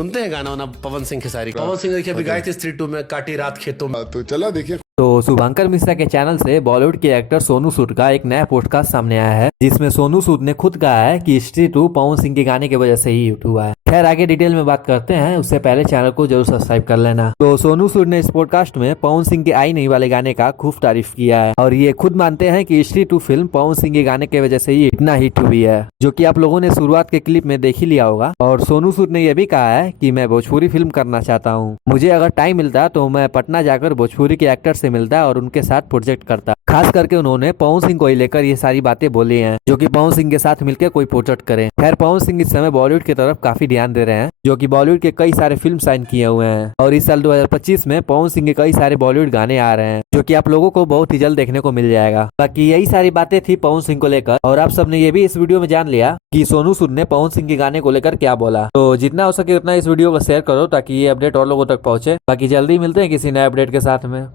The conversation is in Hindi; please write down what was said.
सुनते हैं गाना वाना पवन सिंह खेसारी का। पवन सिंह देखिए अभी गाए थे स्त्री 2 में काटी रात खेतों में। तो चला देखिए। तो शुभंकर मिश्रा के चैनल से बॉलीवुड के एक्टर सोनू सूद का एक नया पॉडकास्ट सामने आया है, जिसमें सोनू सूद ने खुद कहा है कि स्त्री 2 पवन सिंह के गाने की वजह से ही हिट हुआ है। खैर आगे डिटेल में बात करते हैं, उससे पहले चैनल को जरूर सब्सक्राइब कर लेना। तो सोनू सूद ने इस पॉडकास्ट में पवन सिंह के आई नहीं वाले गाने का खूब तारीफ किया है और ये खुद मानते हैं कि स्त्री 2 फिल्म पवन सिंह के गाने की वजह से ही इतना हिट हुई है, जो कि आप लोगों ने शुरुआत के क्लिप में देख ही लिया होगा। और सोनू सूद ने यह भी कहा है कि मैं भोजपुरी फिल्म करना चाहता हूँ, मुझे अगर टाइम मिलता तो मैं पटना जाकर भोजपुरी के एक्टर से मिलता और उनके साथ प्रोजेक्ट करता। खास करके उन्होंने पवन सिंह को लेकर ये सारी बातें बोली हैं, जो कि पवन सिंह के साथ मिलकर कोई प्रोजेक्ट करें। खैर पवन सिंह इस समय बॉलीवुड की तरफ काफी ध्यान दे रहे हैं, जो कि बॉलीवुड के कई सारे फिल्म साइन किए हुए हैं और इस साल 2025 में पवन सिंह के कई सारे बॉलीवुड गाने आ रहे हैं, जो कि आप लोगों को बहुत ही जल्द देखने को मिल जाएगा। बाकी यही सारी बातें थी पवन सिंह को लेकर और आप सबने ये भी इस वीडियो में जान लिया कि सोनू सूद ने पवन सिंह के गाने को लेकर क्या बोला। तो जितना हो सके उतना इस वीडियो को शेयर करो ताकि ये अपडेट और लोगों तक पहुंचे। बाकी जल्दी मिलते हैं किसी नए अपडेट के साथ में।